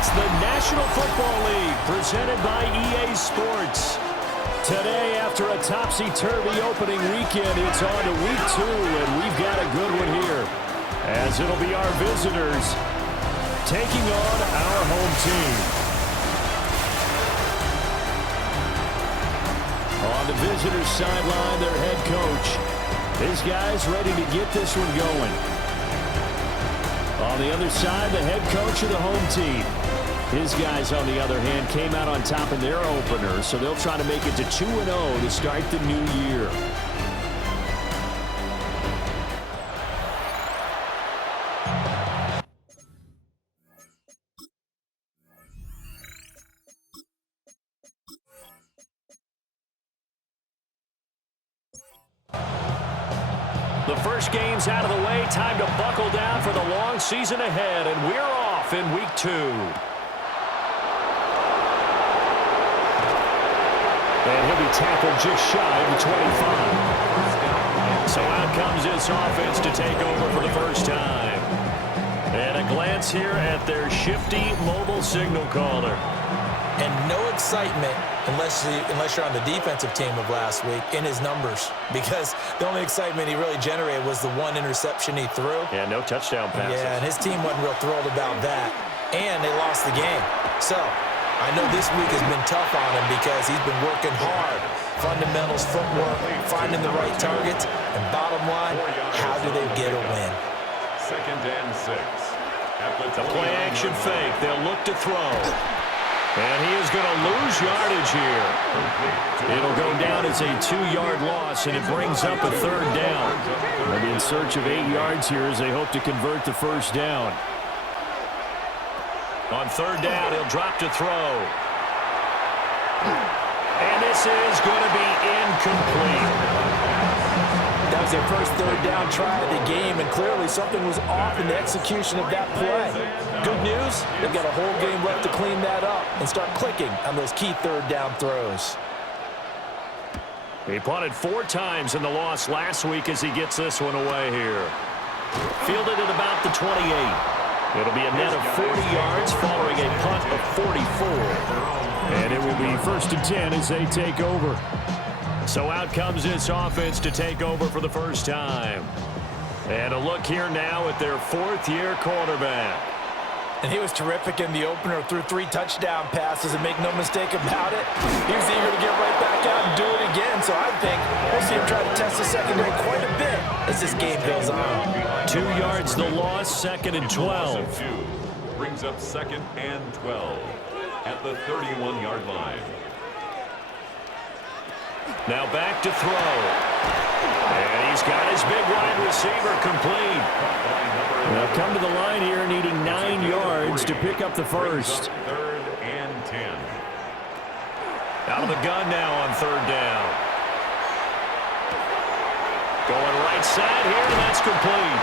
It's the National Football League presented by EA Sports. Today, after a topsy-turvy opening weekend, it's on to week 2, and we've got a good one here, as it'll be our visitors taking on our home team. On the visitors' sideline, their head coach. This guy's ready to get this one going. On the other side, the head coach of the home team. His guys, on the other hand, came out on top in their opener, so they'll try to make it to 2-0 to start the new year. The first game's out of the way. Time to buckle down for the long season ahead, and we're off in week 2. And he'll be tackled just shy of the 25. So out comes this offense to take over for the first time. And a glance here at their shifty mobile signal caller. And no excitement unless you're on the defensive team of last week in his numbers, because the only excitement he really generated was the one interception he threw. Yeah, no touchdown passes. Yeah, and his team wasn't real thrilled about that, and they lost the game. So I know this week has been tough on him because he's been working hard. Fundamentals, footwork, finding the right targets, and bottom line, how do they get a win? 2nd and 6. The play action fake. They'll look to throw. And he is going to lose yardage here. It'll go down as a 2-yard loss, and it brings up a 3rd down. They'll be in search of 8 yards here as they hope to convert the first down. On 3rd down, he'll drop to throw. And this is going to be incomplete. That was their first 3rd down try of the game, and clearly something was off in the execution of that play. Good news, they've got a whole game left to clean that up and start clicking on those key 3rd down throws. He punted 4 times in the loss last week as he gets this one away here. Fielded at about the 28. It'll be a net of 40 yards following a punt of 44. And it will be 1st and 10 as they take over. So out comes this offense to take over for the first time. And a look here now at their 4th-year quarterback. And he was terrific in the opener, threw 3 touchdown passes, and make no mistake about it, he was eager to get right back out and do it again. So I think we'll see him try to test the secondary quite a bit as this game goes on. 2 yards the loss, 2nd and 12. Brings up 2nd and 12 at the 31-yard line. Now back to throw. And he's got his big wide receiver complete. Now come to the line here needing 9 yards to pick up the first. 3rd and 10. Out of the gun now on 3rd down. Going right side here, and that's complete.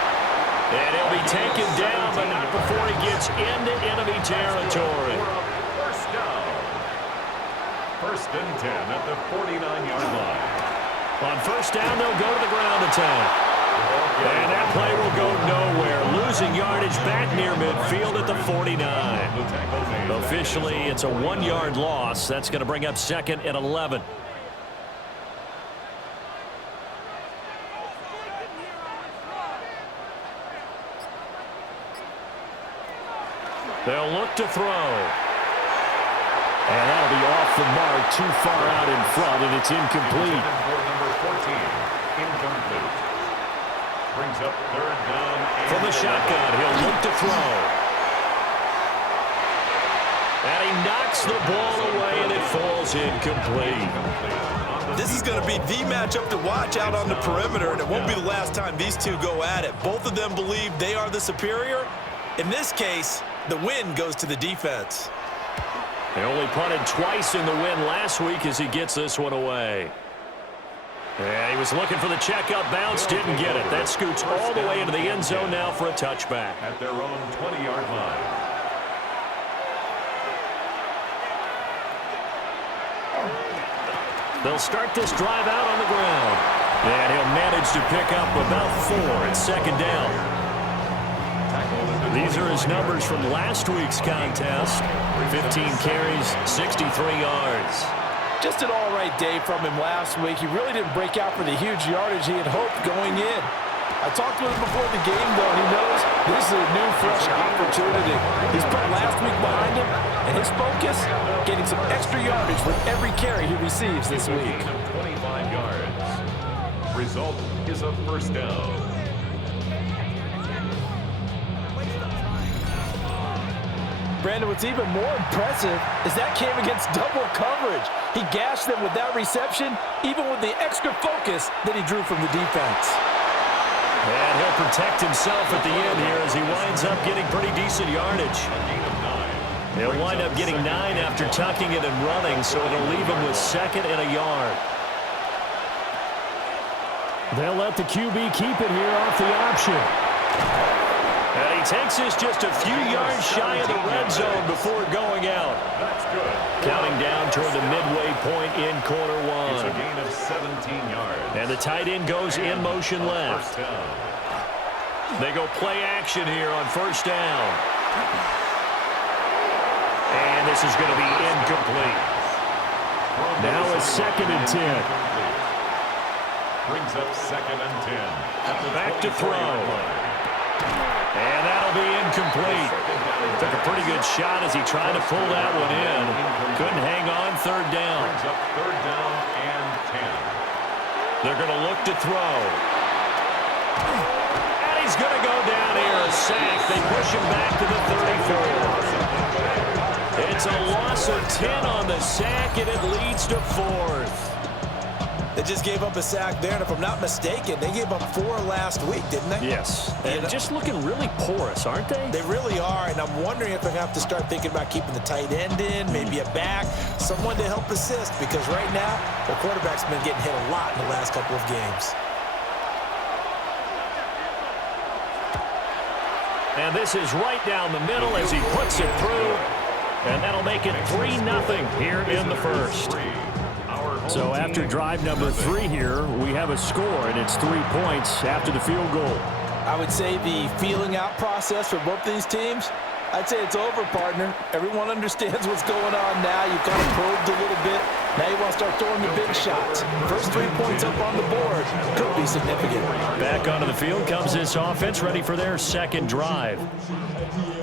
And he'll be taken down, but not before he gets into enemy territory. 1st and 10 at the 49-yard line. On 1st down, they'll go to the ground attack. And that play will go nowhere. Losing yardage back near midfield at the 49. Officially, it's a 1-yard loss. That's going to bring up 2nd and 11. They'll look to throw. And that'll be off the mark, too far out in front, and it's incomplete. Number 14, incomplete. Brings up 3rd down. From the shotgun, he'll look to throw. And he knocks the ball away, and it falls incomplete. This is going to be the matchup to watch out on the perimeter, and it won't be the last time these two go at it. Both of them believe they are the superior. In this case, the win goes to the defense. They only punted twice in the win last week as he gets this one away. Yeah, he was looking for the checkup bounce, didn't get it. That scoots all the way into the end zone now for a touchback. At their own 20-yard line. They'll start this drive out on the ground. And he'll manage to pick up about 4 at 2nd down. These are his numbers from last week's contest. 15 carries, 63 yards. Just an all-right day from him last week. He really didn't break out for the huge yardage he had hoped going in. I talked with him before the game, though, and he knows this is a new, fresh opportunity. He's put last week behind him, and his focus, getting some extra yardage with every carry he receives this week. 25 yards. Result is a first down. Brandon, what's even more impressive is that came against double coverage. He gashed them with that reception, even with the extra focus that he drew from the defense. And he'll protect himself at the end here as he winds up getting pretty decent yardage. He'll wind up getting 9 after tucking it and running, so it'll leave him with 2nd and a yard. They'll let the QB keep it here off the option. And he takes this just a few yards shy of the red zone before going out. That's good. Counting down toward the midway point in quarter It's a one. gain of 17 yards. And the tight end goes in motion left. First down. They go play action here on first down. And this is going to be incomplete. Now it's 2nd and 10. Brings up 2nd and 10. Back to throw. And that'll be incomplete. Took a pretty good shot as he tried to pull that one in. Couldn't hang on, 3rd down. Brings up 3rd down and 10. They're going to look to throw. And he's going to go down here, a sack. They push him back to the 34. It's a loss of 10 on the sack, and it leads to 4th. They just gave up a sack there, and if I'm not mistaken, they gave up 4 last week, didn't they? Yes. And just looking really porous, aren't they? They really are, and I'm wondering if they're going to have to start thinking about keeping the tight end in, maybe a back, someone to help assist, because right now, the quarterback's been getting hit a lot in the last couple of games. And this is right down the middle as he puts it through. And that'll make it 3-0 here in the first. So after drive number 3 here, we have a score, and it's 3 points after the field goal. I would say the feeling out process for both these teams, I'd say it's over, partner. Everyone understands what's going on now. You've kind of probed a little bit. Now you want to start throwing the big shots. First 3 points up on the board could be significant. Back onto the field comes this offense, ready for their second drive.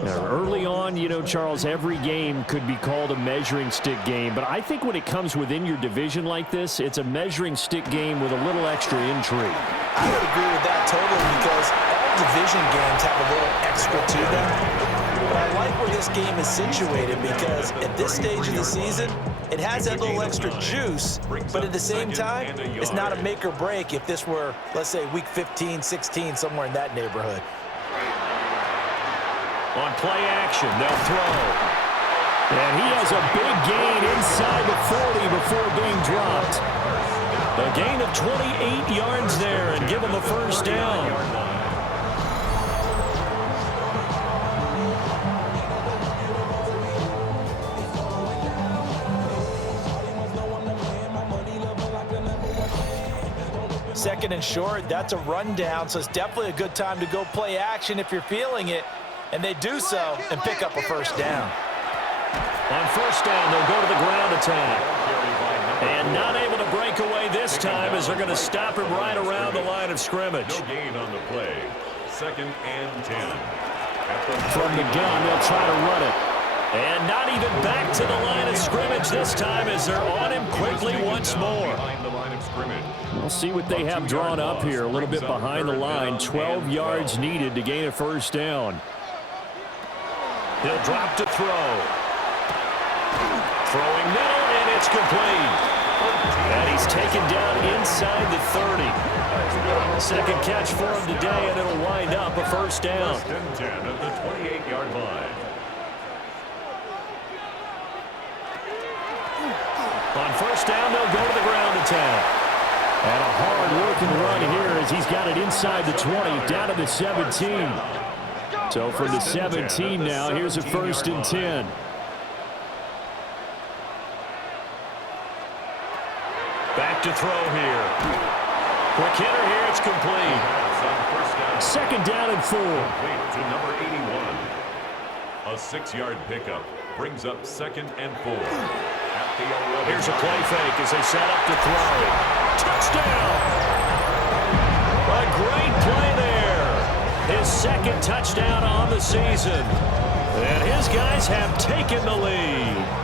Now, early on, you know, Charles, every game could be called a measuring stick game. But I think when it comes within your division like this, it's a measuring stick game with a little extra intrigue. I would agree with that totally because all division games have a little extra to them. But I like where this game is situated because at this stage of the season, it has that little extra juice, but at the same time, it's not a make or break if this were, let's say, week 15, 16, somewhere in that neighborhood. On play action, they'll throw. And he has a big gain inside the 40 before being dropped. A gain of 28 yards there and give him a first down. Second and short, that's a rundown, so it's definitely a good time to go play action if you're feeling it. And they do so and pick up a first down. On first down, they'll go to the ground attack. And not able to break away this time as they're going to stop him right around the line of scrimmage. No gain on the play. 2nd and 10. From the gun, they'll try to run it. And not even back to the line of scrimmage this time as they're on him quickly once more. We'll see what they have drawn up here. A little bit behind the line. 12 yards needed to gain a first down. They'll drop to throw. Throwing middle, and it's complete. And he's taken down inside the 30. Second catch for him today, and it'll wind up a first down. 1st and 10 at the 28-yard line. On first down, they'll go to the ground attack. And a hard-working run here as he's got it inside the 20, down to the 17. So from the 17 now, here's a 1st and 10. Back to throw here. Quick hitter here. It's complete. Second down and 4. To number 81. A 6-yard pickup brings up second and 4. At the 11. Here's a play fake as they set up to throw. Touchdown! A great play there. His second touchdown on the season. And his guys have taken the lead.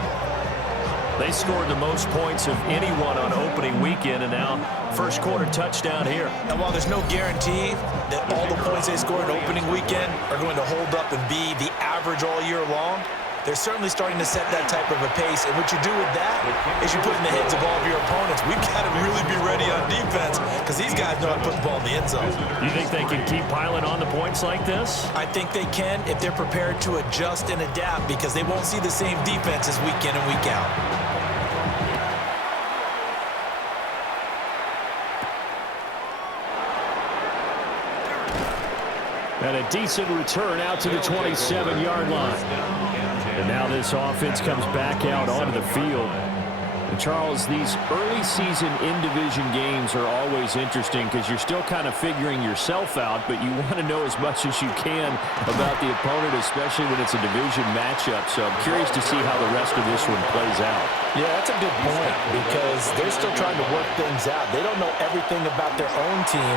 They scored the most points of anyone on opening weekend, and now first quarter touchdown here. And while there's no guarantee that all the points they scored opening weekend are going to hold up and be the average all year long, they're certainly starting to set that type of a pace. And what you do with that is you put in the heads of all of your opponents. We've got to really be ready on defense because these guys know how to put the ball in the end zone. You think they can keep piling on the points like this? I think they can if they're prepared to adjust and adapt because they won't see the same defenses week in and week out. And a decent return out to the 27-yard line. And now this offense comes back out onto the field. And Charles, these early season in-division games are always interesting because you're still kind of figuring yourself out, but you want to know as much as you can about the opponent, especially when it's a division matchup. So I'm curious to see how the rest of this one plays out. Yeah, that's a good point because they're still trying to work things out. They don't know everything about their own team,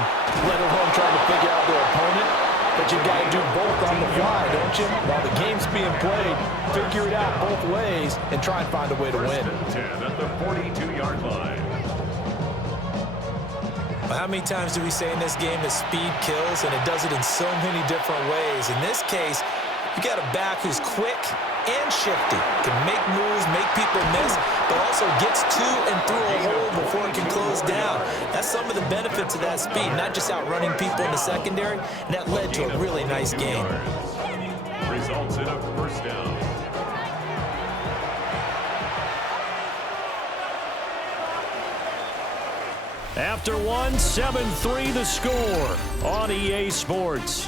let alone trying to figure out their opponent. But you got to do both on the fly, don't you? While the game's being played, figure it out both ways and try and find a way to win. 10 at the 42-yard line. Well, how many times do we say in this game that speed kills, and it does it in so many different ways? In this case, you got a back who's quick and shifty, can make moves, make people miss, but also gets to and through a hole before it can close down. That's some of the benefits of that speed, not just outrunning people in the secondary, and that led to a really nice game. Results in a first down. After one, 7-3 the score on EA Sports.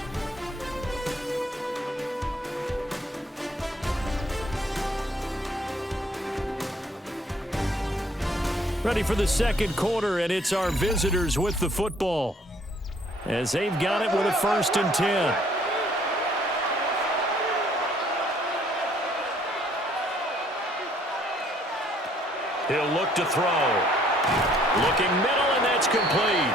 Ready for the second quarter, and it's our visitors with the football as they've got it with a 1st and 10. He'll look to throw. Looking middle, and that's complete.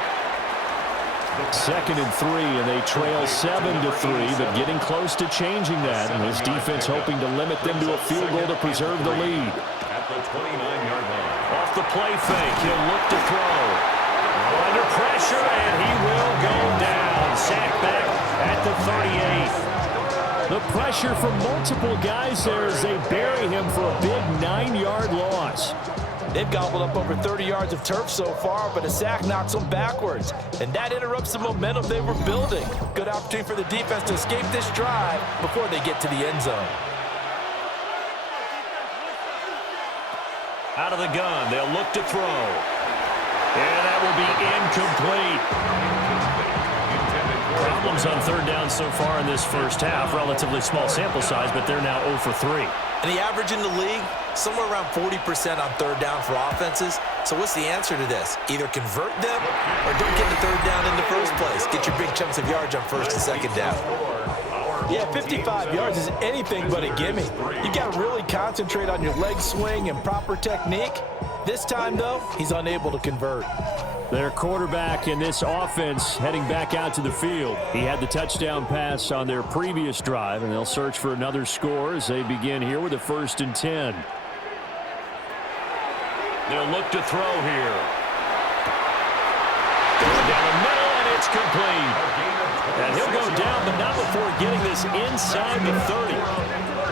2nd and 3, and they trail 7-3, but getting close to changing that. And this defense hoping to limit them to a field goal to preserve the lead. At the 29-yard line. Off the play fake, he'll look to throw. Under pressure, and he will go down. Sacked back at the 38. The pressure from multiple guys there as they bury him for a big 9-yard loss. They've gobbled up over 30 yards of turf so far, but a sack knocks them backwards. And that interrupts the momentum they were building. Good opportunity for the defense to escape this drive before they get to the end zone. Out of the gun, they'll look to throw. And that will be incomplete. Problems on 3rd down so far in this first half. Relatively small sample size, but they're now 0 for 3. And the average in the league, somewhere around 40% on 3rd down for offenses. So what's the answer to this? Either convert them or don't get the 3rd down in the first place. Get your big chunks of yards on 1st and 2nd down. Yeah, 55 yards is anything but a gimme. You got to really concentrate on your leg swing and proper technique. This time, though, he's unable to convert. Their quarterback in this offense heading back out to the field. He had the touchdown pass on their previous drive, and they'll search for another score as they begin here with a 1st and 10. They'll look to throw here. Going down the middle, and it's complete. And he'll go down, but not before getting this inside the 30.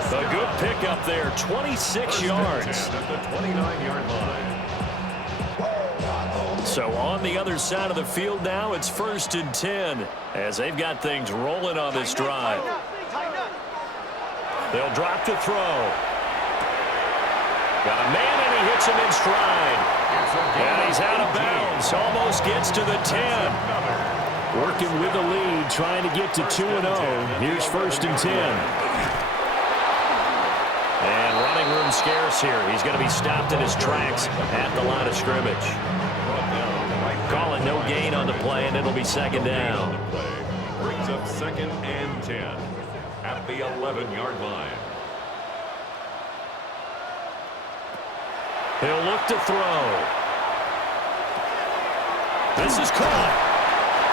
A good pickup there, 26 yards. At the 29-yard line. So on the other side of the field now, it's 1st and 10 as they've got things rolling on this drive. They'll drop to throw. Got a man, and he hits him in stride. And he's out of bounds. Almost gets to the 10. Working with the lead, trying to get to 2-0. Here's 1st and 10. And running room scarce here. He's going to be stopped in his tracks at the line of scrimmage. Calling no gain on the play, and it'll be second down. Brings up 2nd and 10 at the 11-yard line. He'll look to throw. This is caught.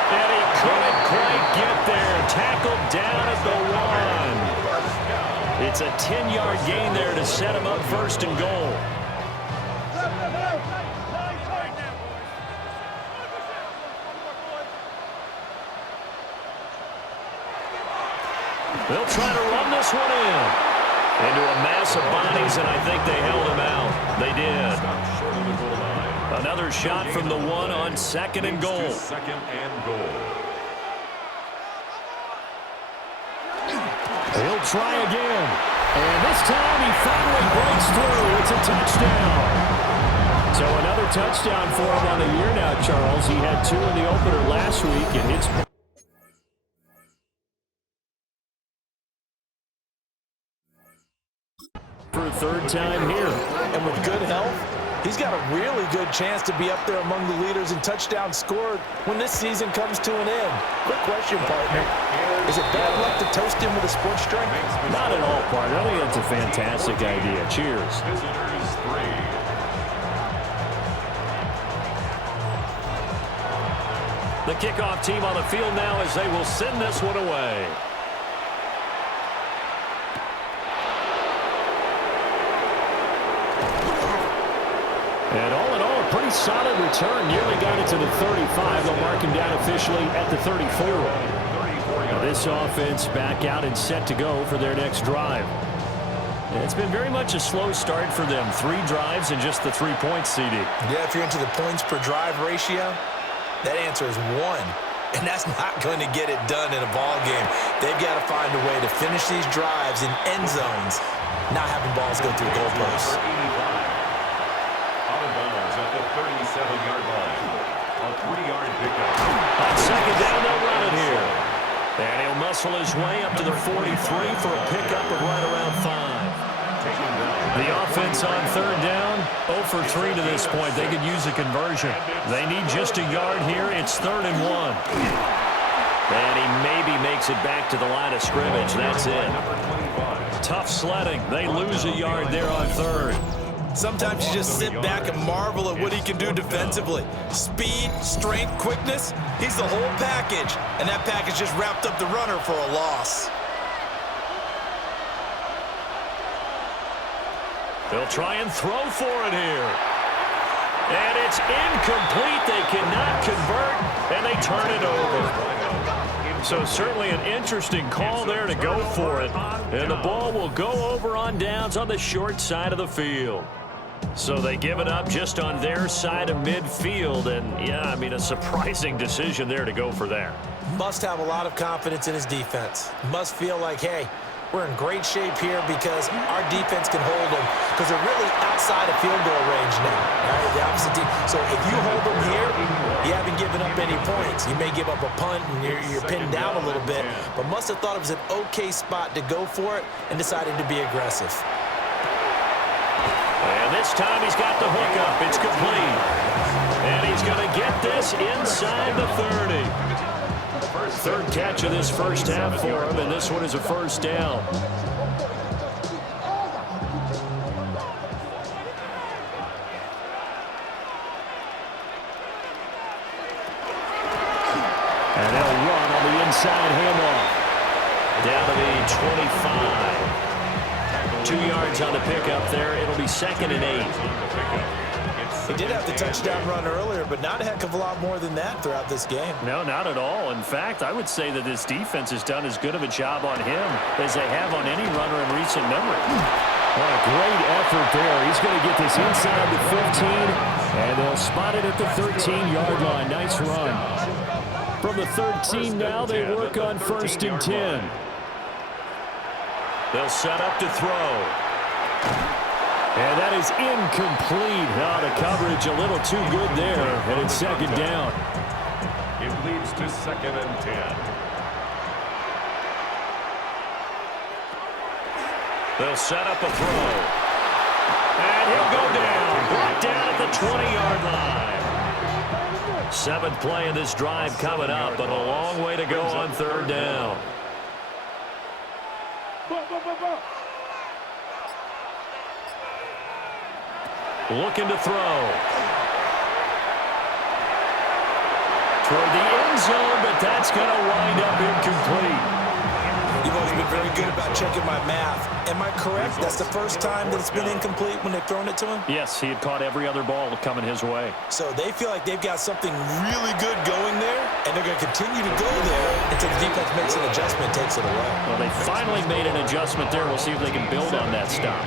And he couldn't quite get there. Tackled down at the 1. It's a 10-yard gain there to set him up 1st and goal. They'll try to run this one in. Into a mass of bodies, and I think they held him out. They did. Another shot from the 1 on 2nd and goal. 2nd and goal. He'll try again. And this time he finally breaks through. It's a touchdown. So another touchdown for him on the year now, Charles. He had 2 in the opener last week, and it's for a 3rd time here. And with good health, he's got a really good chance to be up there among the leaders in touchdowns scored when this season comes to an end. Quick question, partner. Is it bad luck to toast him with a sports drink? Not at all, partner. I think that's a fantastic idea. Cheers. Visitors 3. The kickoff team on the field now as they will send this one away. And all in all, a pretty solid return. Nearly got it to the 35. They'll mark him down officially at the 34. Now this offense back out and set to go for their next drive. And it's been very much a slow start for them. 3 drives and just the 3 points, CD. Yeah, if you're into the points per drive ratio, that answer is 1. And that's not going to get it done in a ball game. They've got to find a way to finish these drives in end zones, not having balls go through goalposts. 37-yard line. A 3-yard pickup. On 2nd down, they'll run it here. And he'll muscle his way up to the 43 for a pickup of right around 5. The offense on 3rd down, 0 for 3 to this point. They could use a conversion. They need just a yard here. It's 3rd and 1. And he maybe makes it back to the line of scrimmage. That's it. Tough sledding. They lose a yard there on 3rd. Sometimes you just sit back and marvel at what he can do defensively. Speed, strength, quickness, he's the whole package. And that package just wrapped up the runner for a loss. They'll try and throw for it here. And it's incomplete. They cannot convert, and they turn it over. So certainly an interesting call there to go for it. And the ball will go over on downs on the short side of the field. So they give it up just on their side of midfield. And, yeah, I mean, a surprising decision there to go for that. Must have a lot of confidence in his defense. Must feel like, hey, we're in great shape here because our defense can hold them because they're really outside of field goal range now. Right? The opposite team. So if you hold them here, you haven't given up any points. You may give up a punt and you're pinned down a little bit, but must have thought it was an okay spot to go for it and decided to be aggressive. And this time he's got the hook up. It's complete. And he's going to get this inside the 30. 3rd catch of this first half for him, and this one is a 1st down. And they'll run on the inside handoff. Down to the 25. 2 yards on the pickup there. It'll be 2nd and 8. He did have the touchdown run earlier, but not a heck of a lot more than that throughout this game. No, not at all. In fact, I would say that this defense has done as good of a job on him as they have on any runner in recent memory. What a great effort there. He's going to get this inside the 15, and they'll spot it at the 13-yard line. Nice run. From the 13 now, they work on 1st and 10. They'll set up to throw. And that is incomplete. Now the coverage a little too good there, and it's 2nd down. It leads to 2nd and 10. They'll set up a throw. And he'll go down. Brought down at the 20-yard line. Seventh play of this drive coming up, but a long way to go on third down. Looking to throw. Toward the end zone, but that's going to wind up incomplete. You've always been very good about checking my math. Am I correct? That's the first time that it's been incomplete when they've thrown it to him? Yes, he had caught every other ball coming his way. So they feel like they've got something really good going there, and they're going to continue to go there until the defense makes an adjustment and takes it away. Well, they finally made an adjustment there. We'll see if they can build on that stop.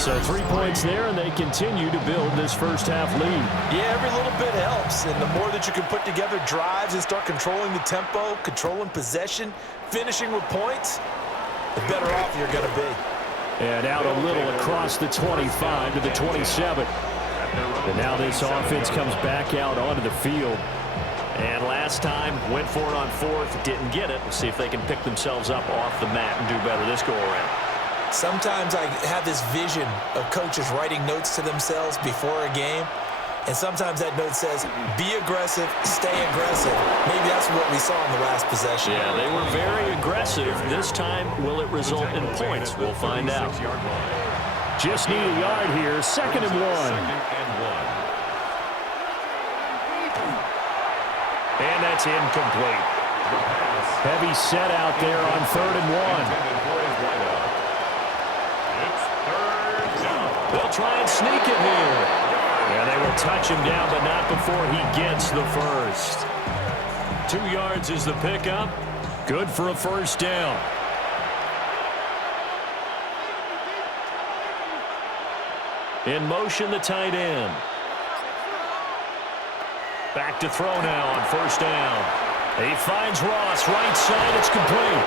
So 3 points there, and they continue to build this first half lead. Yeah, every little bit helps, and the more that you can put together drives and start controlling the tempo, controlling possession, finishing with points, the better off you're going to be. And out a little across the 25 to the 27. And now this offense comes back out onto the field. And last time, went for it on fourth, didn't get it. We'll see if they can pick themselves up off the mat and do better this go-around. Sometimes I have this vision of coaches writing notes to themselves before a game, and sometimes that note says, be aggressive, stay aggressive. Maybe that's what we saw in the last possession. Yeah, they were very aggressive. This time, will it result in points? We'll find out. Just need a yard here, 2nd and 1. And that's incomplete. Heavy set out there on 3rd and 1. They'll try and sneak it here. Yeah, they will touch him down, but not before he gets the first. 2 yards is the pickup. Good for a first down. In motion, the tight end. Back to throw now on first down. He finds Ross, right side, it's complete.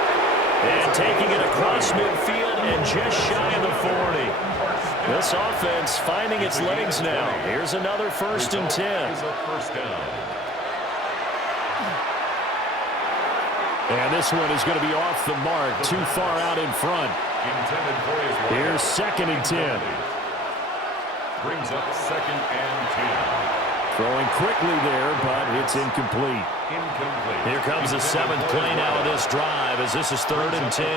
And taking it across midfield and just shy of the 40. This offense finding its legs now. Here's another 1st and 10. And this one is going to be off the mark, too far out in front. Here's 2nd and 10. Brings up 2nd and 10. Throwing quickly there, but it's incomplete. Here comes the 7th play now of this drive as this is 3rd and 10.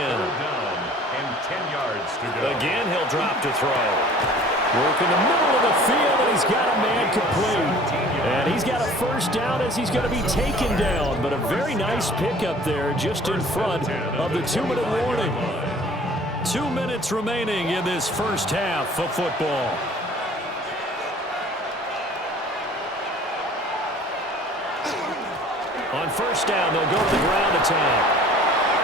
10 yards to go. Again, he'll drop to throw. Work in the middle of the field, and he's got a man complete. And he's got a first down as he's going to be taken down. But a very nice pickup there just in front of the 2-minute warning. 2 minutes remaining in this first half of football. On first down, they'll go to the ground attack.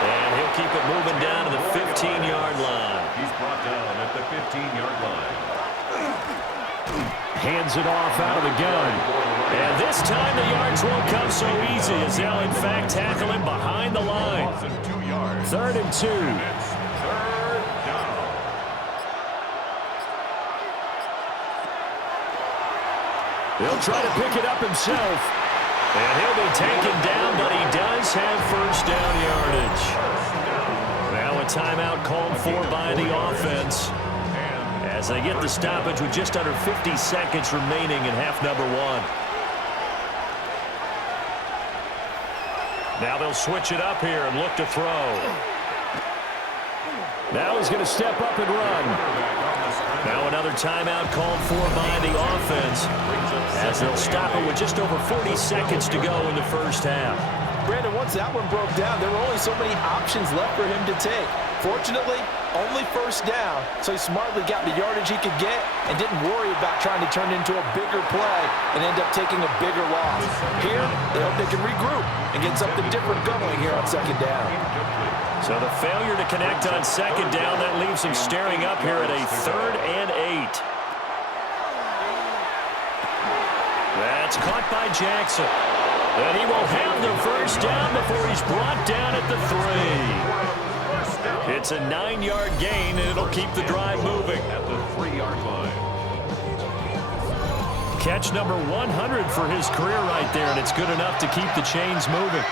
And he'll keep it moving down to the 15-yard line. He's brought down at the 15-yard line. Hands it off out of the gun. And this time the yards won't come so easy as they'll, in fact, tackle him behind the line. 3rd and 2. Third down. He'll try to pick it up himself. And he'll be taken down, but he does have first down yardage. Now a timeout called for by the offense as they get the stoppage with just under 50 seconds remaining in half number 1. Now they'll switch it up here and look to throw. Now he's going to step up and run. Now another timeout called for by the offense as they'll stop it with just over 40 seconds to go in the first half. Brandon, once that one broke down, there were only so many options left for him to take. Fortunately, only first down, so he smartly got the yardage he could get and didn't worry about trying to turn it into a bigger play and end up taking a bigger loss. Here, they hope they can regroup and get something different going here on 2nd down. So the failure to connect on 2nd down, that leaves him staring up here at a 3rd and 8. That's caught by Jackson. And he will have the first down before he's brought down at the 3. It's a 9-yard gain, and it'll keep the drive moving. At the 3-yard line. Catch number 100 for his career right there, and it's good enough to keep the chains moving.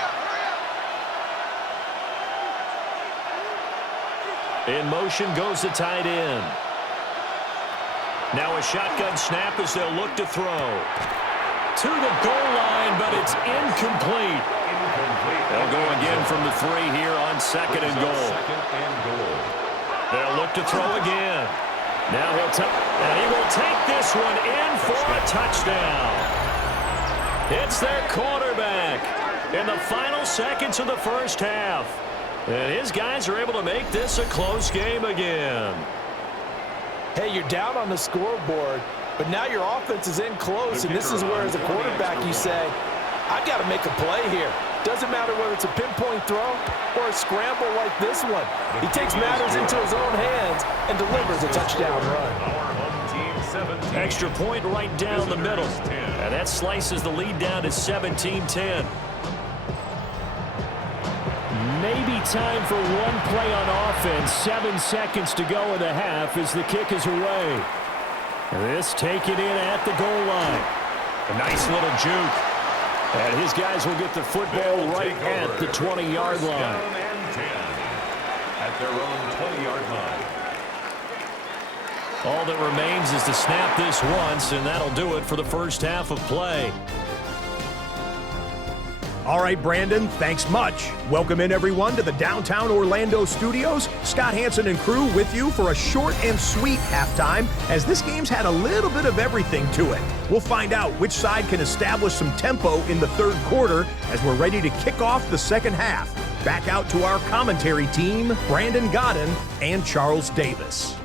In motion goes the tight end. Now a shotgun snap as they'll look to throw. To the goal line, but it's incomplete. They'll go again from the 3 here on second and goal. They'll look to throw again. Now he will take this one in for a touchdown. It's their quarterback in the final seconds of the first half. And his guys are able to make this a close game again. Hey, you're down on the scoreboard, but now your offense is in close, and this is where, as a quarterback, you say, I've got to make a play here. Doesn't matter whether it's a pinpoint throw or a scramble like this one. He takes matters into his own hands and delivers a touchdown run. Extra point right down the middle. And that slices the lead down to 17-10. Maybe time for one play on offense. 7 seconds to go in the half as the kick is away. This taken in at the goal line. A nice little juke. And his guys will get the football right at the 20-yard line. At their own 20-yard line. All that remains is to snap this once, and that'll do it for the first half of play. All right, Brandon, thanks much. Welcome in, everyone, to the downtown Orlando studios. Scott Hansen and crew with you for a short and sweet halftime, as this game's had a little bit of everything to it. We'll find out which side can establish some tempo in the third quarter as we're ready to kick off the second half. Back out to our commentary team, Brandon Godden and Charles Davis.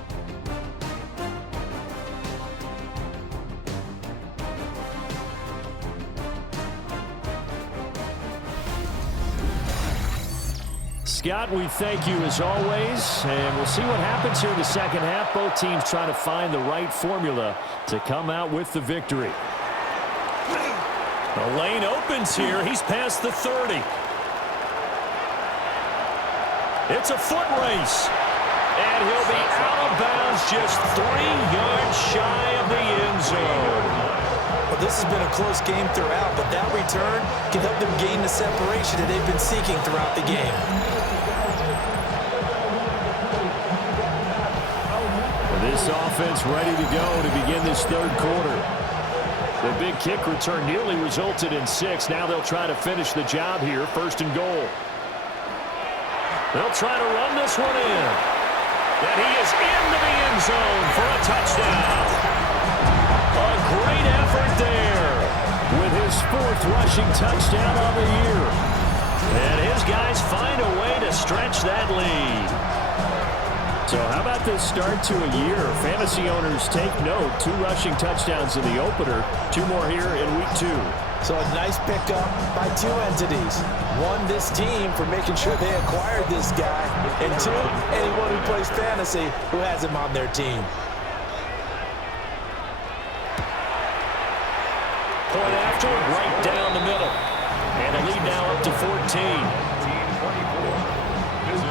Scott, we thank you as always, and we'll see what happens here in the second half. Both teams trying to find the right formula to come out with the victory. The lane opens here. He's past the 30. It's a foot race, and he'll be out of bounds just 3 yards shy of the end zone. Well, this has been a close game throughout, but that return can help them gain the separation that they've been seeking throughout the game. This offense ready to go to begin this third quarter. The big kick return nearly resulted in 6. Now they'll try to finish the job here, first and goal. They'll try to run this one in. And he is into the end zone for a touchdown. A great effort there with his 4th rushing touchdown of the year. And his guys find a way to stretch that lead. So how about this start to a year? Fantasy owners take note. 2 rushing touchdowns in the opener. 2 more here in week 2. So a nice pickup by 2 entities. 1, this team for making sure they acquired this guy. And 2, anyone who plays fantasy who has him on their team. Point after, right down the middle. And a lead now up to 14.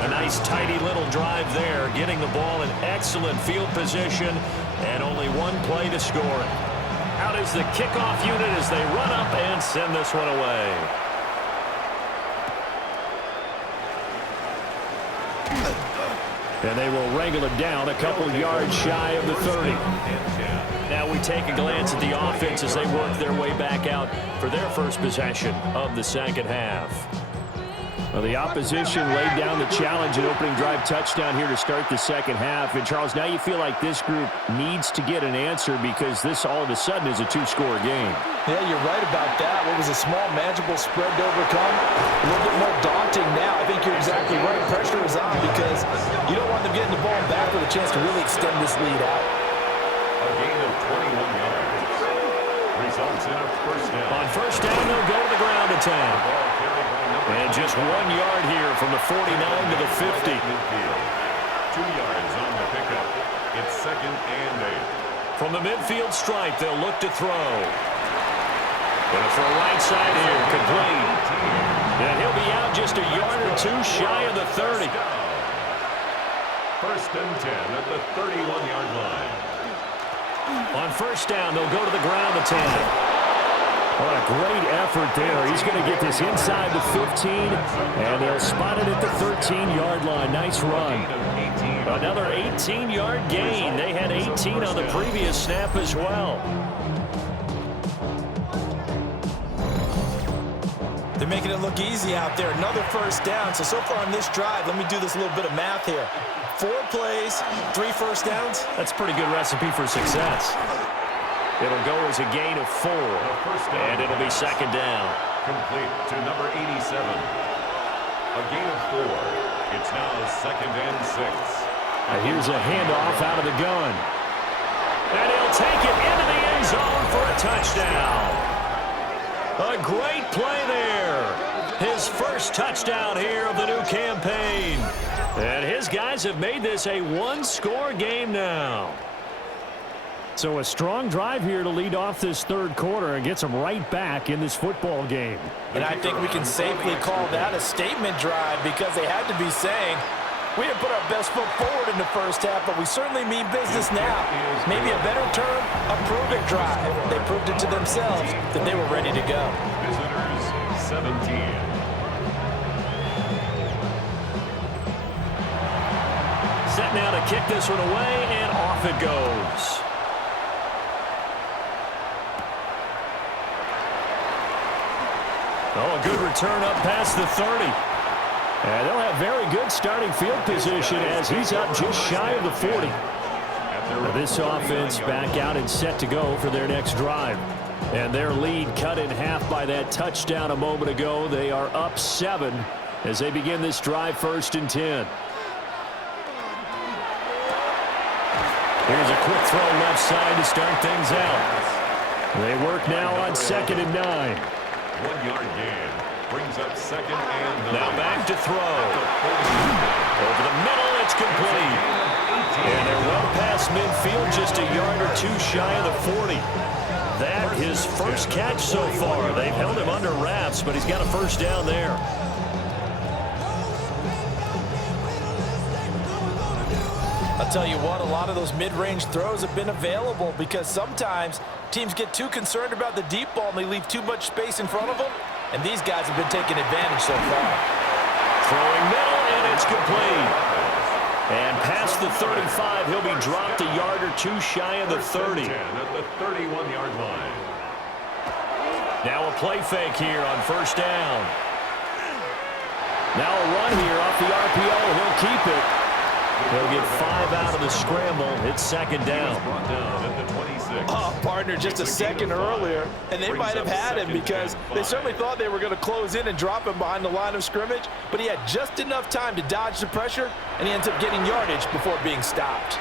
A nice tidy little drive there, getting the ball in excellent field position, and only 1 play to score. Out is the kickoff unit as they run up and send this one away. And they will wrangle it down a couple yards shy of the 30. Now we take a glance at the offense as they work their way back out for their first possession of the second half. Well, the opposition laid down the challenge and opening drive touchdown here to start the second half. And, Charles, now you feel like this group needs to get an answer because this all of a sudden is a 2-score game. Yeah, you're right about that. What was a small, manageable spread to overcome? A little bit more daunting now. I think you're exactly right. Pressure is on because you don't want them getting the ball back with a chance to really extend this lead out. A gain of 21 yards. Results in a first down. On first down, they'll go to the ground attack. And just 1 yard here from the 49 to the 50. 2 yards on the pickup. It's 2nd and 8. From the midfield stripe, they'll look to throw. Going to throw right side here, complete. And he'll be out just a yard or 2 shy of the 30. First and 10 at the 31-yard line. On first down, they'll go to the ground attack. What a great effort there. He's going to get this inside the 15, and they'll spot it at the 13-yard line. Nice run. Another 18-yard gain. They had 18 on the previous snap as well. They're making it look easy out there. Another first down. So far on this drive, let me do this little bit of math here. 4 plays, 3 first downs. That's a pretty good recipe for success. It'll go as a gain of 4, and it'll be second down. Complete to number 87. A gain of 4. It's now second and 6. And here's a handoff out of the gun. And he'll take it into the end zone for a touchdown. A great play there. His first touchdown here of the new campaign. And his guys have made this a one-score game now. So a strong drive here to lead off this third quarter and gets them right back in this football game. And I think we can safely call that a statement drive because they had to be saying, we didn't put our best foot forward in the first half, but we certainly mean business now. Maybe a better term, a prove-it drive. They proved it to themselves that they were ready to go. Visitors 17. Set now to kick this one away, and off it goes. Oh, a good return up past the 30. And they'll have very good starting field position as he's up just shy of the 40. Now this offense back out and set to go for their next drive. And their lead cut in half by that touchdown a moment ago. They are up 7 as they begin this drive, 1st and 10. Here's a quick throw left side to start things out. They work now on 2nd and 9. 1-yard gain. Brings up second and 9. Now back to throw. Over the middle, it's complete. And they're well past midfield, just a yard or 2 shy of the 40. That his first catch so far. They've held him under wraps, but he's got a first down there. I'll tell you what, a lot of those mid-range throws have been available because sometimes teams get too concerned about the deep ball and they leave too much space in front of them, and these guys have been taking advantage so far. Throwing middle, and it's complete. And past the 35, he'll be dropped a yard or 2 shy of the 30. At the 31-yard line. Now a play fake here on first down. Now a run here off the RPO. He'll keep it. He'll get 5 out of the scramble. It's second down. Brought down at the 26. Oh, partner, just a second earlier, and they might have had him because they certainly thought they were going to close in and drop him behind the line of scrimmage, but he had just enough time to dodge the pressure, and he ends up getting yardage before being stopped.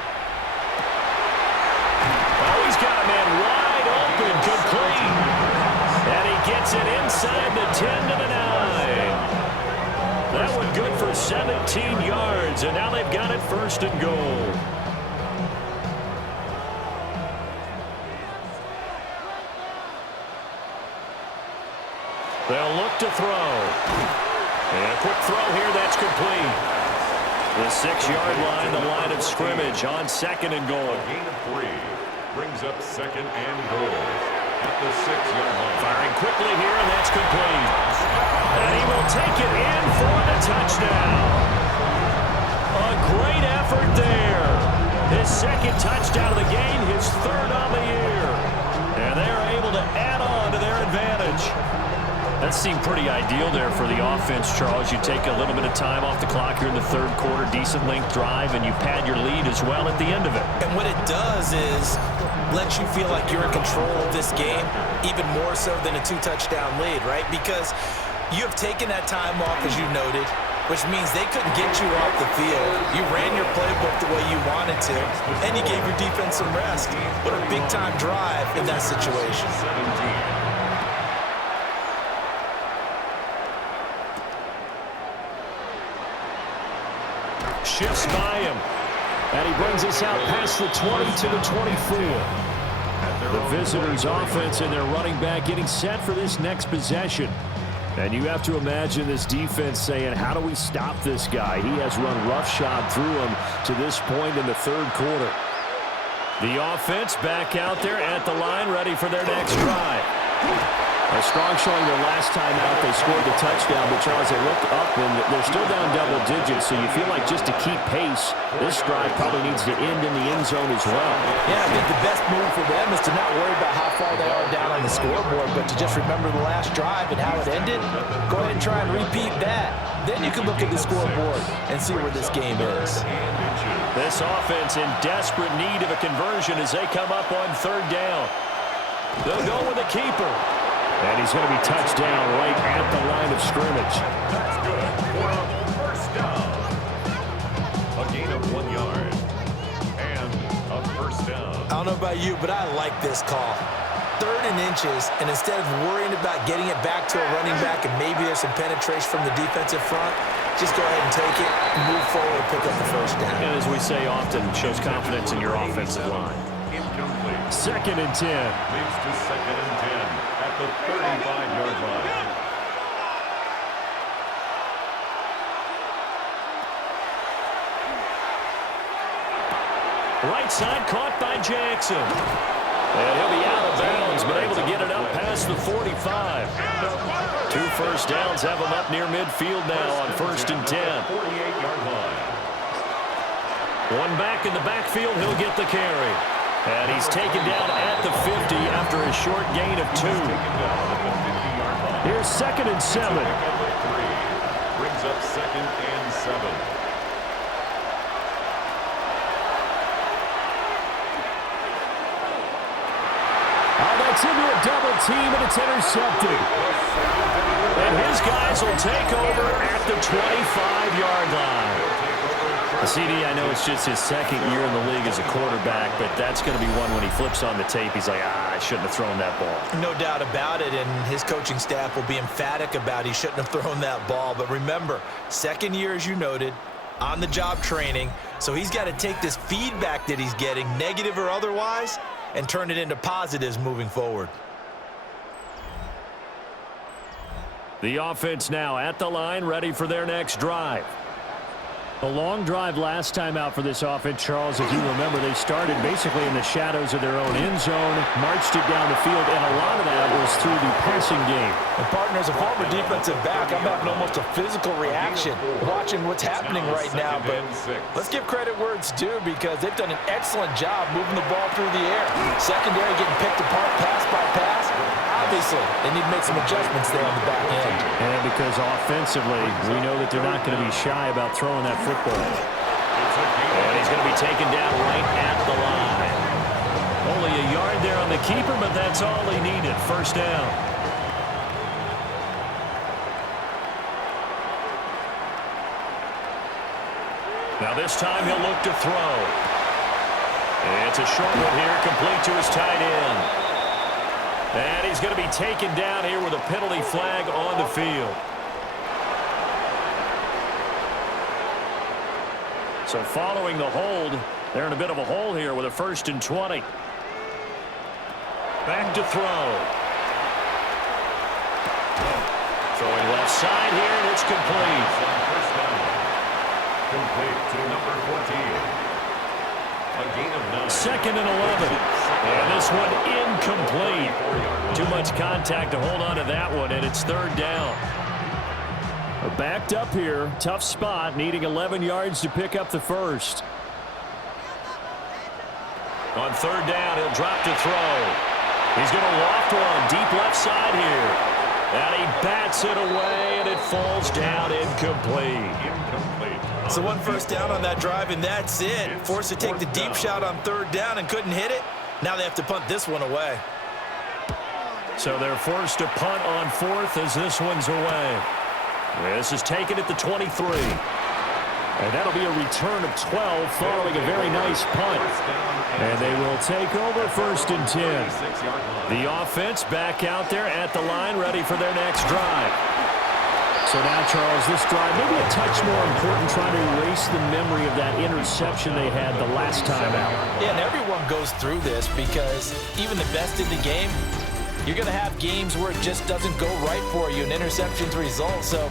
Oh, he's got a man wide open, complete. And he gets it inside the 10 to the 9. That one good for 17 yards, and now they've got it 1st and goal. They'll look to throw. And a quick throw here, that's complete. The 6-yard line, the line of scrimmage on 2nd and goal. A gain of 3 brings up 2nd and goal at the 6-yard line. Firing quickly here, and that's complete. And he will take it in for the touchdown. A great effort there. His 2nd touchdown of the game, his 3rd on the year. And they're able to add on to their advantage. That seemed pretty ideal there for the offense, Charles. You take a little bit of time off the clock here in the 3rd quarter, decent length drive, and you pad your lead as well at the end of it. And what it does is let you feel like you're in control of this game, even more so than a 2-touchdown lead, right? Because you have taken that time off, as you noted, which means they couldn't get you off the field. You ran your playbook the way you wanted to, and you gave your defense some rest. What a big-time drive in that situation. 17. Shifts by him. And he brings us out past the 20 to the 24. The visitors' offense and their running back getting set for this next possession. And you have to imagine this defense saying, how do we stop this guy? He has run roughshod through him to this point in the 3rd quarter. The offense back out there at the line, ready for their next drive. A strong showing their last time out. They scored the touchdown, but Charles, they looked up and they're still down double digits, so you feel like just to keep pace, this drive probably needs to end in the end zone as well. Yeah, I think the best move for them is to not worry about how far they are down on the scoreboard, but to just remember the last drive and how it ended. Go ahead and try and repeat that. Then you can look at the scoreboard and see where this game is. This offense in desperate need of a conversion as they come up on third down. They'll go with the keeper. And he's going to be touched down right at the line of scrimmage. That's good for a first down. A gain of 1 yard. And a first down. I don't know about you, but I like this call. 3rd and inches, and instead of worrying about getting it back to a running back and maybe there's some penetration from the defensive front, just go ahead and take it, move forward, and pick up the first down. And as we say often, shows confidence in your offensive line. Incomplete. 2nd and 10. Leads to 2nd and 10 at the 35-yard line. Right side caught by Jackson. And he'll be out of bounds, but able to get it up past the 45. 2 first downs have him up near midfield now on 1st and 10. 48-yard line. One back in the backfield, he'll get the carry. And he's taken down at the 50 after a short gain of 2. Here's 2nd and 7. Brings up 2nd and 7. That's into a double team, and it's intercepted. And his guys will take over at the 25-yard line. CD, I know it's just his 2nd year in the league as a quarterback, but that's going to be one when he flips on the tape, he's like, I shouldn't have thrown that ball. No doubt about it, and his coaching staff will be emphatic about he shouldn't have thrown that ball. But remember, 2nd year, as you noted, on-the-job training, so he's got to take this feedback that he's getting, negative or otherwise, and turn it into positives moving forward. The offense now at the line, ready for their next drive. A long drive last time out for this offense, Charles. If you remember, they started basically in the shadows of their own end zone, marched it down the field, and a lot of that was through the passing game. And partner, as a former defensive back, I'm having almost a physical reaction watching what's happening right now. But let's give credit where it's due because they've done an excellent job moving the ball through the air. Secondary getting picked apart pass by pass. Obviously, they need to make some adjustments there on the back end. And because offensively, we know that they're not going to be shy about throwing that football. And he's going to be taken down right at the line. Only a yard there on the keeper, but that's all he needed. First down. Now this time he'll look to throw. It's a short one here, complete to his tight end. And he's going to be taken down here with a penalty flag on the field. So following the hold, they're in a bit of a hole here with a 1st and 20. Back to throw. Throwing left side here, and it's complete. First down. Complete to number 14. A gain of 9. 2nd and 11. And this one incomplete. Too much contact to hold on to that one, and it's 3rd down. Backed up here. Tough spot, needing 11 yards to pick up the first. On 3rd down, he'll drop to throw. He's going to loft one deep left side here. And he bats it away, and it falls down incomplete. So 1 first down on that drive, and that's it. Forced to take the deep shot on 3rd down and couldn't hit it. Now they have to punt this one away. So they're forced to punt on 4th as this one's away. This is taken at the 23. And that'll be a return of 12 following a very nice punt. And they will take over 1st and 10. The offense back out there at the line, ready for their next drive. So now, Charles, this drive maybe a touch more important, trying to erase the memory of that interception they had the last time out. Yeah, and everyone goes through this because even the best in the game, you're going to have games where it just doesn't go right for you, and interceptions result. So,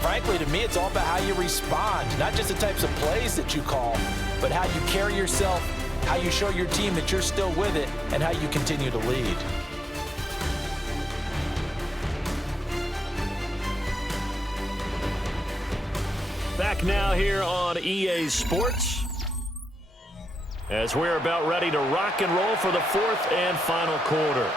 frankly, to me, it's all about how you respond, not just the types of plays that you call, but how you carry yourself, how you show your team that you're still with it, and how you continue to lead. Back now here on EA Sports, as we're about ready to rock and roll for the fourth and final quarter.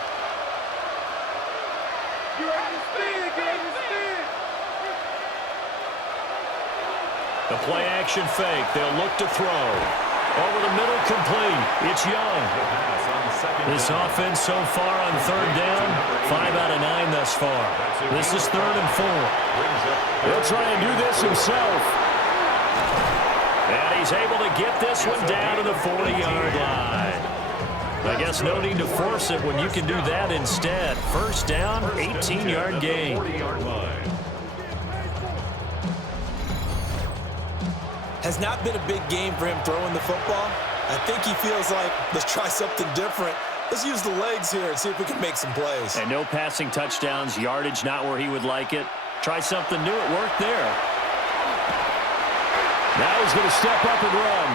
The play action fake. They'll look to throw. Over the middle, complete. It's Young. This offense so far on third down, 5 out of 9 thus far. This is 3rd and 4. He'll try and do this himself. And he's able to get this one down to the 40-yard line. I guess no need to force it when you can do that instead. First down, 18-yard gain. Has not been a big game for him throwing the football. I think he feels like, let's try something different. Let's use the legs here and see if we can make some plays. And no passing touchdowns, yardage not where he would like it. Try something new. It worked there. Now he's going to step up and run.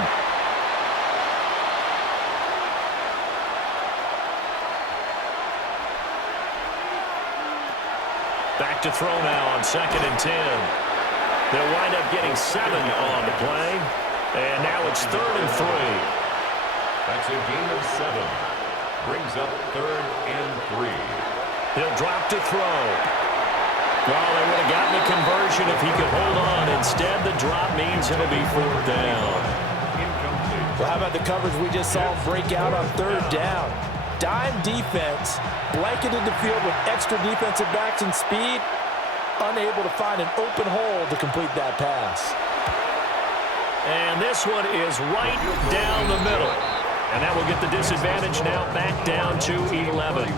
Back to throw now on 2nd and 10. They'll wind up getting 7 on the play. And now it's 3rd and 3. That's a gain of 7. Brings up 3rd and 3. He'll drop to throw. Well, they would have gotten a conversion if he could hold on. Instead, the drop means it'll be 4th down. Well, how about the coverage we just saw break out on 3rd down? Dime defense, blanketed the field with extra defensive backs and speed, unable to find an open hole to complete that pass. And this one is right down the middle. And that will get the disadvantage now back down to 11.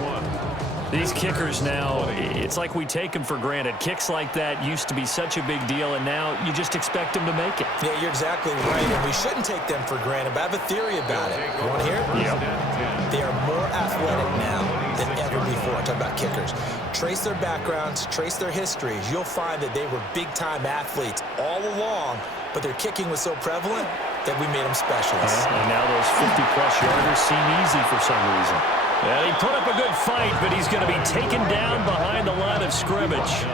These kickers now, it's like we take them for granted. Kicks like that used to be such a big deal, and now you just expect them to make it. Yeah, you're exactly right, and we shouldn't take them for granted, but I have a theory about it. You want to hear it? Yep. They are more athletic now than ever before. Talk about kickers. Trace their backgrounds, trace their histories. You'll find that they were big-time athletes all along, but their kicking was so prevalent that we made them specialists. And now those 50-plus yarders seem easy for some reason. Well, he put up a good fight, but he's going to be taken down behind the line of scrimmage.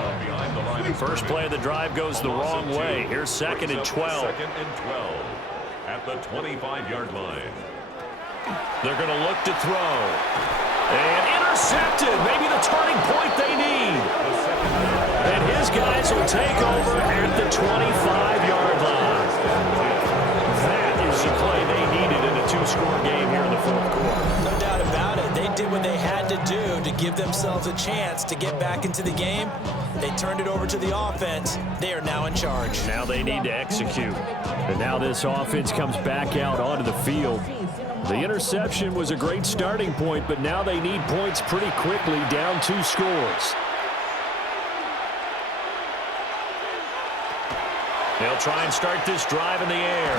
First play of the drive goes the wrong way. Here's 2nd and 12. 2nd and 12 at the 25-yard line. They're going to look to throw. And intercepted. Maybe the turning point they need. And his guys will take over at the 25-yard line. That is the play they needed in a 2-score game here in the 4th quarter. No doubt about it. They did what they had to do to give themselves a chance to get back into the game. They turned it over to the offense. They are now in charge. Now they need to execute. And now this offense comes back out onto the field. The interception was a great starting point, but now they need points pretty quickly, down 2 scores. They'll try and start this drive in the air.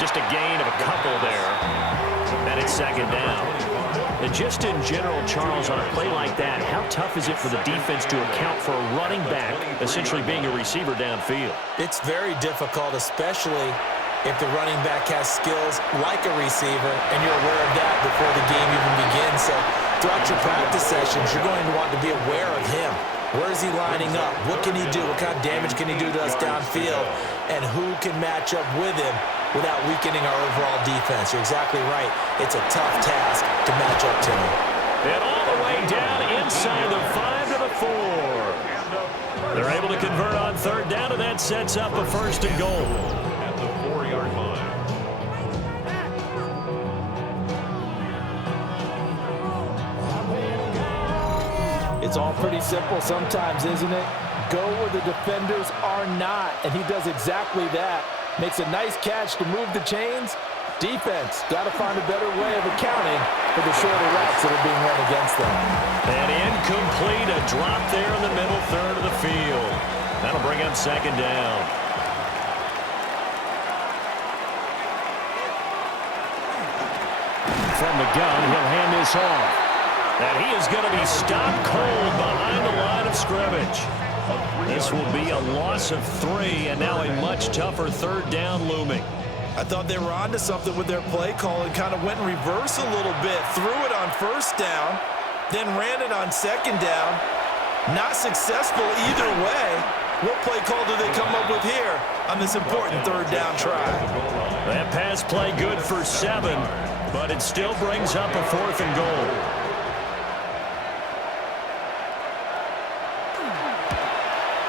Just a gain of a couple there. And it's 2nd down. And just in general, Charles, on a play like that, how tough is it for the defense to account for a running back essentially being a receiver downfield? It's very difficult, especially if the running back has skills like a receiver, and you're aware of that before the game even begins. So throughout your practice sessions, you're going to want to be aware of him. Where is he lining up? What can he do? What kind of damage can he do to us downfield? And who can match up with him without weakening our overall defense? You're exactly right. It's a tough task to match up to him. And all the way down inside the 5 to the 4. They're able to convert on 3rd down, and that sets up a 1st and goal. At the 4-yard line. It's all pretty simple sometimes, isn't it? Go where the defenders are not, and he does exactly that. Makes a nice catch to move the chains. Defense got to find a better way of accounting for the shorter routes that are being run against them. And incomplete, a drop there in the middle 3rd of the field. That'll bring up 2nd down. From the gun, he'll hand this off. And he is going to be stopped cold behind the line of scrimmage. This will be a loss of 3, and now a much tougher 3rd down looming. I thought they were onto something with their play call and kind of went in reverse a little bit. Threw it on 1st down, then ran it on 2nd down. Not successful either way. What play call do they come up with here on this important third down try? That pass play good for 7, but it still brings up a 4th and goal.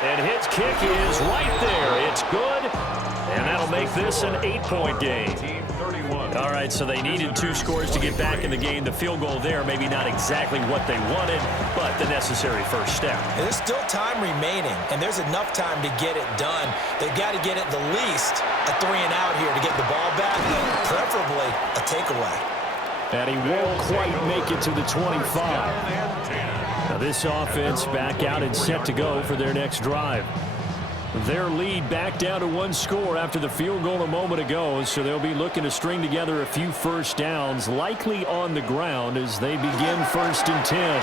And his kick is right there. It's good, and that'll make this an 8-point game. All right, so they needed 2 scores to get back in the game. The field goal there, maybe not exactly what they wanted, but the necessary first step. And there's still time remaining, and there's enough time to get it done. They've got to get it the least a 3-and-out here to get the ball back, preferably a takeaway. And he won't quite make it to the 25. Now this offense back out and set to go for their next drive. Their lead back down to 1 score after the field goal a moment ago, so they'll be looking to string together a few first downs, likely on the ground as they begin 1st and 10. And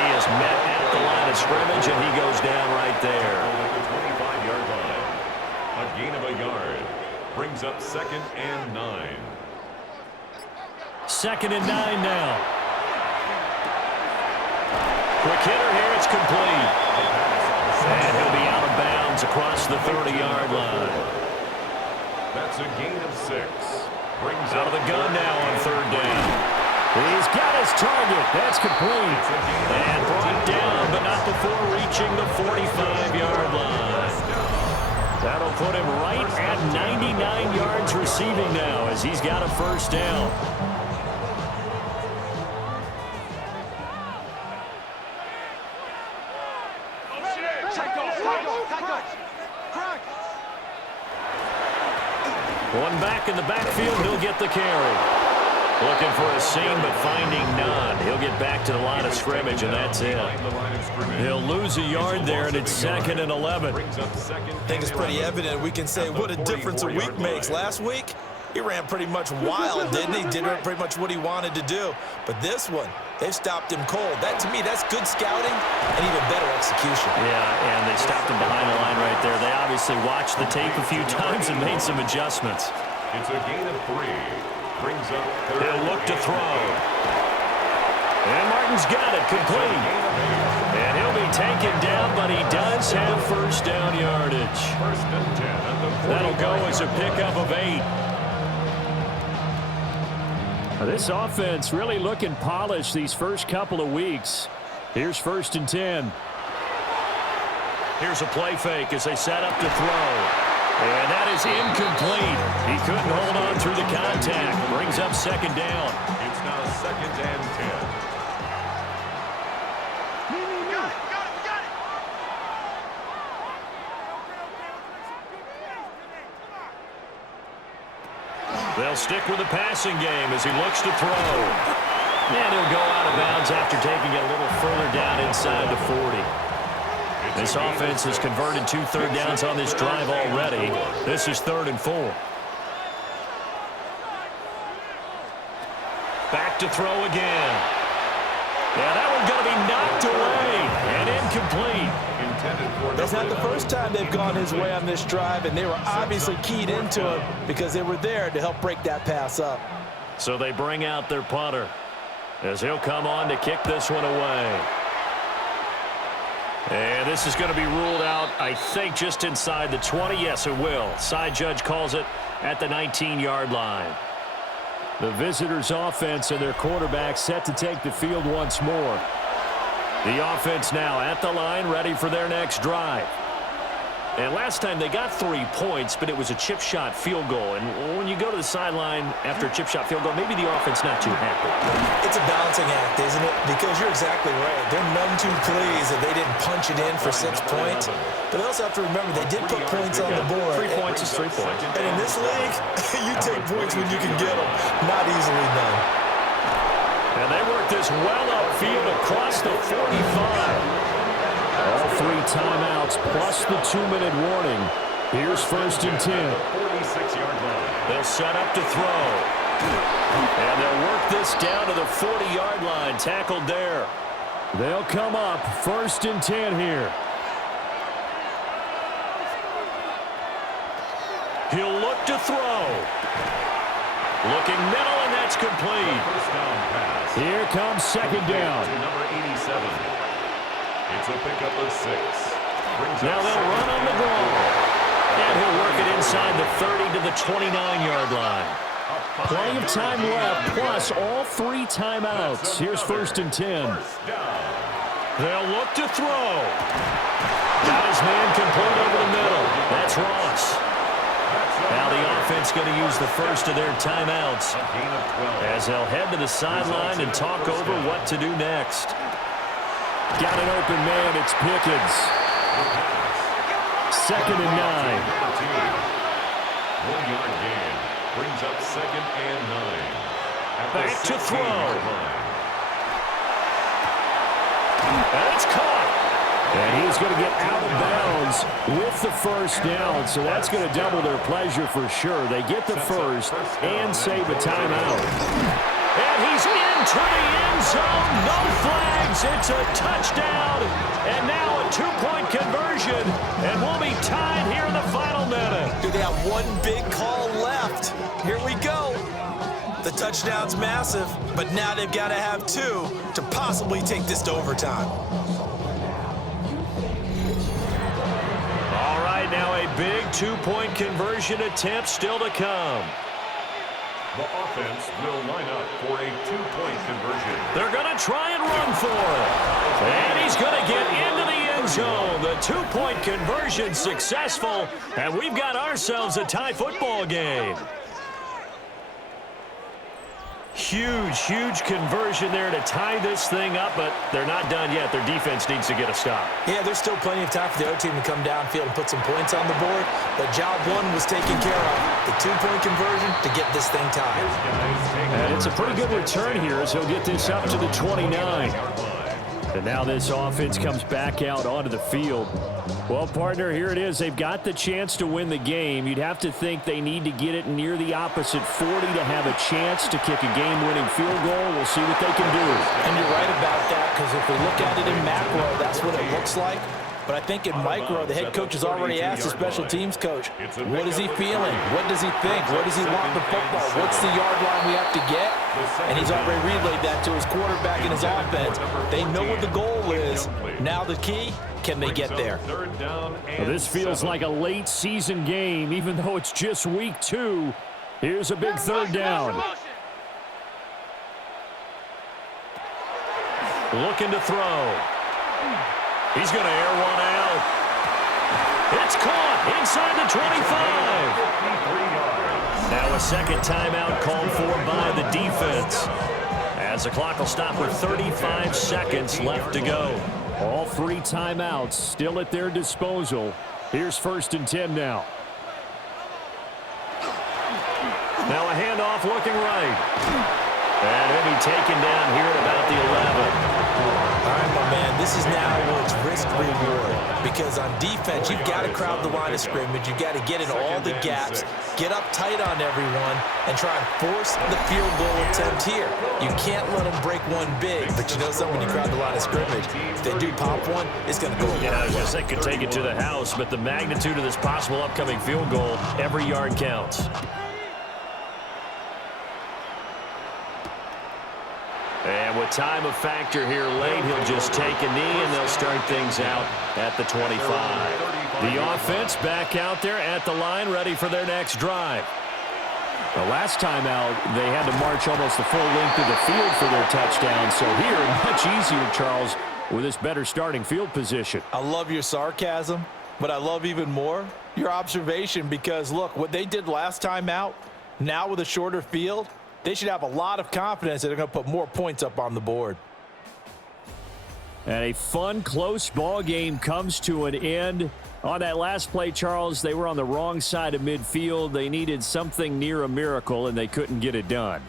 he is met at the line of scrimmage, and he goes down right there. At the 25-yard line. A gain of a yard. Brings up 2nd and 9. 2nd and 9 now. Quick hitter here, it's complete. And he'll be out of bounds across the 30-yard line. That's a gain of 6. Brings Out of the gun now on 3rd down. He's got his target. That's complete. And brought down, but not before reaching the 45-yard line. That'll put him right at 99 yards receiving now as he's got a first down. One back in the backfield, he'll get the carry. Looking for a seam, but finding none. He'll get back to the line of scrimmage, and that's it. He'll lose a yard there, and it's 2nd and 11. I think it's pretty evident. We can say what a difference a week makes. Last week, he ran pretty much wild, didn't he? Did pretty much what he wanted to do. But this one, they've stopped him cold. That, to me, that's good scouting and even better execution. Yeah, and they stopped him behind the line right there. They obviously watched the tape a few times and made some adjustments. It's a gain of 3. Brings up 3rd. He'll look to throw. And Martin's got it, complete. And he'll be taken down, but he does have first down yardage. 1st and 10 at the 40. That'll go as a pickup of 8. This offense really looking polished these first couple of weeks. Here's 1st and 10. Here's a play fake as they set up to throw. And that is incomplete. He couldn't hold on through the contact. Brings up 2nd down. It's now 2nd and 10. They'll stick with the passing game as he looks to throw. And he'll go out of bounds after taking it a little further down inside the 40. This offense has converted 2 third downs on this drive already. This is 3rd and 4. Back to throw again. Yeah, that one's going to be knocked away and incomplete. That's not the first time they've gone his way on this drive, and they were obviously keyed into it because they were there to help break that pass up. So they bring out their punter as he'll come on to kick this one away. And this is going to be ruled out, I think, just inside the 20. Yes, it will. Side judge calls it at the 19-yard line. The visitors' offense and their quarterback set to take the field once more. The offense now at the line, ready for their next drive. And last time they got 3 points, but it was a chip shot field goal. And when you go to the sideline after a chip shot field goal, maybe the offense not too happy. It's a balancing act, isn't it? Because you're exactly right. They're none too pleased that they didn't punch it in for 6 points. But they also have to remember they did put points on the board. 3 points is 3 points. And in this league, you take points when you can get them. Not easily done. And they work this well upfield across the 45. All 3 timeouts plus the 2-minute warning. Here's 1st and 10. 46-yard line. They'll set up to throw. And they'll work this down to the 40-yard line. Tackled there. They'll come up 1st and 10 here. He'll look to throw. Looking middle, and that's complete. First down pass. Here comes 2nd down. To number 87. It's a pickup of 6. Now they'll run on the ball. And he'll work it inside the 30 to the 29-yard line. Plenty of time left, plus all 3 timeouts. Here's 1st and 10. They'll look to throw. Got his man complete over the middle. That's Ross. Now the offense going to use the first of their timeouts as they'll head to the sideline and talk over what to do next. Got an open man. It's Pickens. 2nd and 9. 1-yard gain brings up 2nd and 9. Back to throw. And it's caught. And he's going to get out of bounds with the first down, so that's going to double their pleasure for sure. They get the first and save a timeout. And he's into the end zone. No flags. It's a touchdown. And now a 2-point conversion. And we'll be tied here in the final minute. They got one big call left. Here we go. The touchdown's massive, but now they've got to have 2 to possibly take this to overtime. All right, now a big 2-point conversion attempt still to come. The offense will line up for a 2-point conversion. They're going to try and run for it. And he's going to get into the end zone. The 2-point conversion successful, and we've got ourselves a tie football game. Huge conversion there to tie this thing up, but they're not done yet. Their defense needs to get a stop. Yeah, there's still plenty of time for the other team to come downfield and put some points on the board, but job 1 was taken care of. The 2-point conversion to get this thing tied. And it's a pretty good return here as he'll get this up to the 29. And now this offense comes back out onto the field. Well, partner, here it is. They've got the chance to win the game. You'd have to think they need to get it near the opposite 40 to have a chance to kick a game-winning field goal. We'll see what they can do. And you're right about that, because if we look at it in macro, that's what it looks like. But I think in micro, the head coach has already asked the special teams coach, what is he feeling? What does he think? Where does he want the football? What's the yard line we have to get? And he's already relayed that to his quarterback and his offense. They know what the goal is. Now the key, can they get there? Well, this feels like a late season game, even though it's just week 2. Here's a big 3rd down. Looking to throw. He's going to air one out. It's caught inside the 25. Now a second timeout called for by the defense, as the clock will stop with 35 seconds left to go. All 3 timeouts still at their disposal. Here's 1st and 10 now. Now a handoff looking right. And he'll be taken down here at about the 11. All right, my man, this is now where it's risk-reward, because on defense, you've got to crowd the line of scrimmage. You've got to get in all the gaps, get up tight on everyone, and try and force the field goal attempt here. You can't let them break one big, but you know something, when you crowd the line of scrimmage, if they do pop one, it's going to go away. I was going to say could take it to the house, but the magnitude of this possible upcoming field goal, every yard counts. And with time a factor here late, he'll just take a knee, and they'll start things out at the 25. The offense back out there at the line, ready for their next drive. The last time out, they had to march almost the full length of the field for their touchdown. So here, much easier, Charles, with this better starting field position. I love your sarcasm, but I love even more your observation, because, look, what they did last time out, now with a shorter field, they should have a lot of confidence that they're going to put more points up on the board. And a fun, close ball game comes to an end. On that last play, Charles, they were on the wrong side of midfield. They needed something near a miracle, and they couldn't get it done.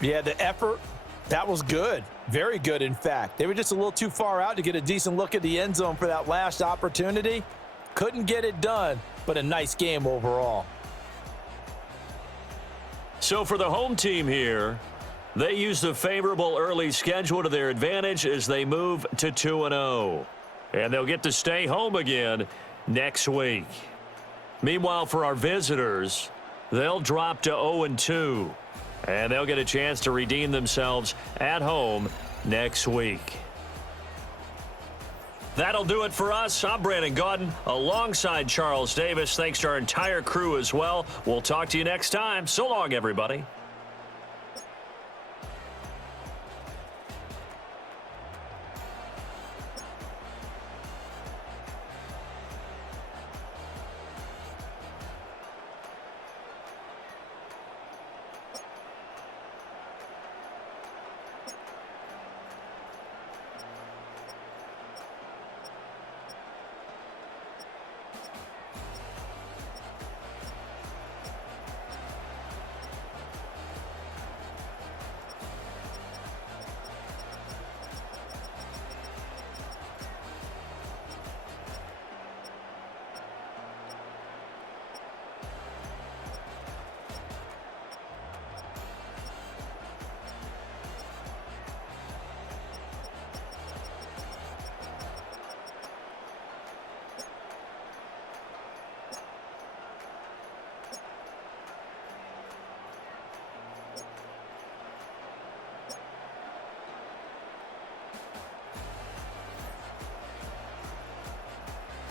Yeah, the effort, that was good. Very good, in fact. They were just a little too far out to get a decent look at the end zone for that last opportunity. Couldn't get it done, but a nice game overall. So for the home team here, they use the favorable early schedule to their advantage as they move to 2-0. And they'll get to stay home again next week. Meanwhile, for our visitors, they'll drop to 0-2. And they'll get a chance to redeem themselves at home next week. That'll do it for us. I'm Brandon Gaudin alongside Charles Davis. Thanks to our entire crew as well. We'll talk to you next time. So long, everybody.